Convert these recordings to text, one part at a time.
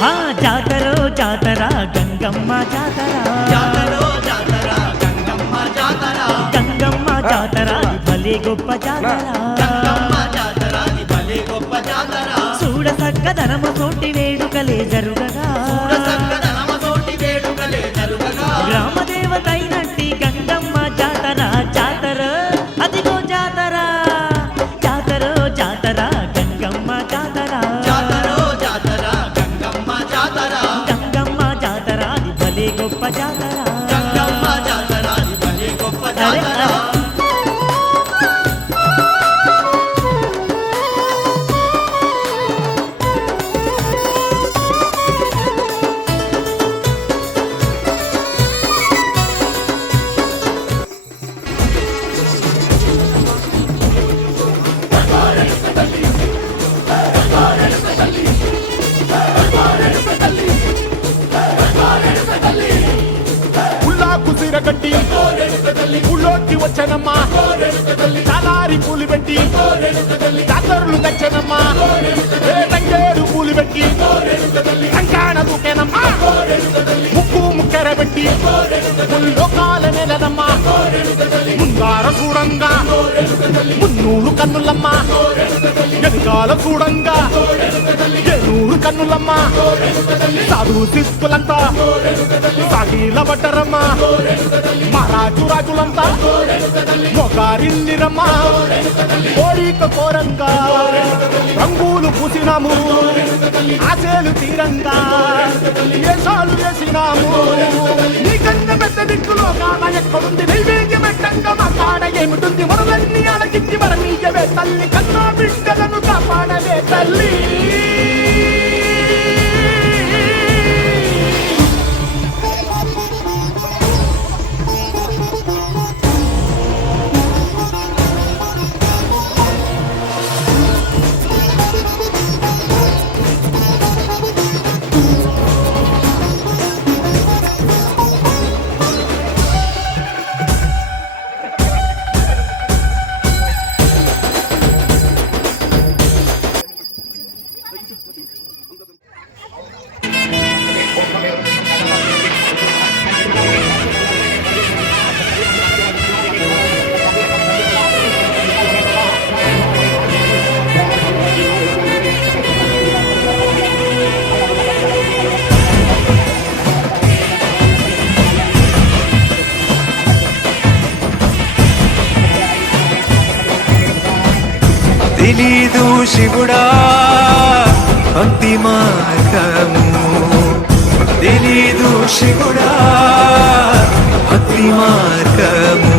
ఆ జాతరో జాతర గంగమ్మ జాతర. జాతరో జాతర గంగమ్మ జాతర. గంగమ్మ జాతర ఇది భలే గొప్ప జాతర. గంగమ్మ జాతర ఇది భలే గొప్ప జాతర. చూడ సక్కదనము తోటి వేడుకలే జరుగగా అది భలే ఉళ్ళోకి వచ్చనమ్మా. తలారి పూలు పెట్టి దాతరులు తెచ్చనమ్మా. తంగేరు పూలు పెట్టి కంకాణ దూకేనమ్మా. ముక్కు ముక్కెర పెట్టి లోకాల నెలనమ్మా. ముందార చూడంగా మున్నూరు కన్నులమ్మా. వెనకాల చూడంగా కన్నులమ్మా. సాధువు శిస్తులంతా సాగిల బట్టరమ్మా మహారాజు రాజులంతా మొగారిల్లిరమ్మా కోరిక కోరంగా రంగులు పూసినాము ఆశలు తీరంగా వేషాలు వేసినాము. నీకన్నా పెద్ద దిక్కులో కాన ఎక్కడుంది? నైవేద్యమెట్టంగా మా కాడ ఏమిటుంది? మనలన్నీ అలకించి మరణీయవే తల్లి కన్నా బిడ్డలను కాపాడవే తల్లి. తెలీదు శివుడా. భక్తి మార్గము తెలీదు శివుడా. భక్తి మార్గము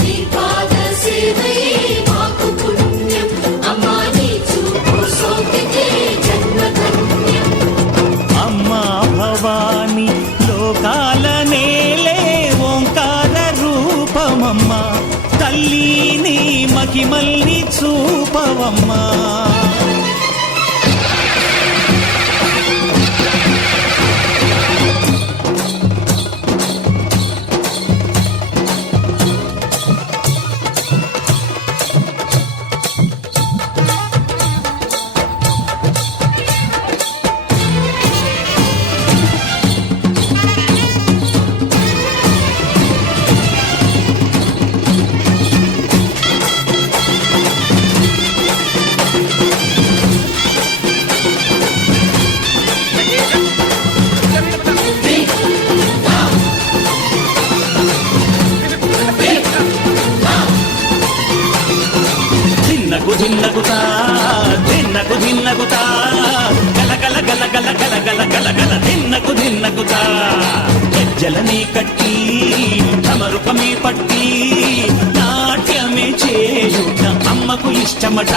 వచ్చావమ్మా ధిన్నకు ధిన్నకుతా ధిన్నకు ధిన్నకుతా గలగల గలగల గలగల గలగల ధిన్నకు ధిన్నకుతా జలని కట్టి సమరుపమే పట్టి నాట్యమే చేయుట అమ్మకు ఇష్టమట.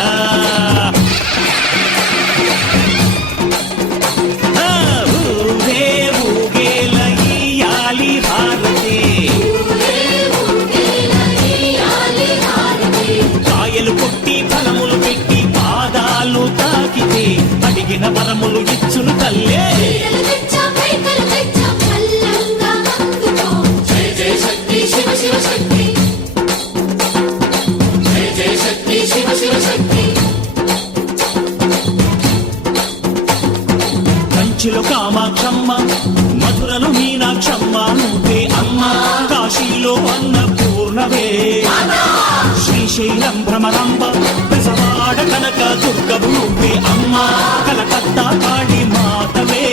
అడిగిన వరములు ఇచ్చును తల్లే. పైకలు శివ శివ శక్తి జయ జయ శక్తి శివ శివ శక్తి కంచిలో కామాక్షమ్మ మధురలో మీనాక్షమ్మ నువ్వే అమ్మ కాశీలో అన్నపూర్ణవే. శ్రీశైలం భ్రమరంబ పెసవాడ కనక దుర్గవు నువ్వే అమ్మ. కలకత్తా కాళి మాతవే.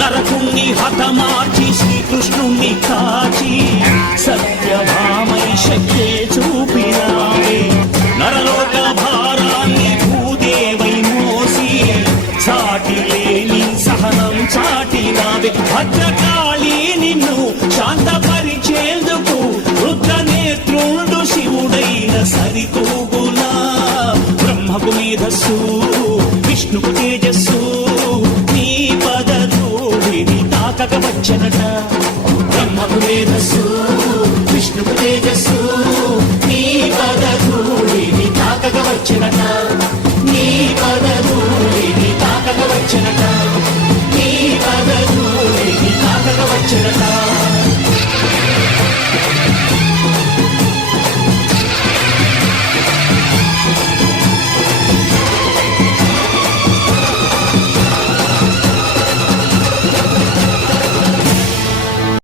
నరకుణ్ణి హతమార్చి శ్రీకృష్ణుణ్ణి కాచి సత్యభామై శక్తే చూ తేజస్సు విష్ణు తేజస్సు నీ పద ధూళిని తాకక వచ్చనట. బ్రహ్మకు మేధస్సు విష్ణుకు తేజస్సు నీ పద నీ పద ధూళిని తాకక వచ్చనట.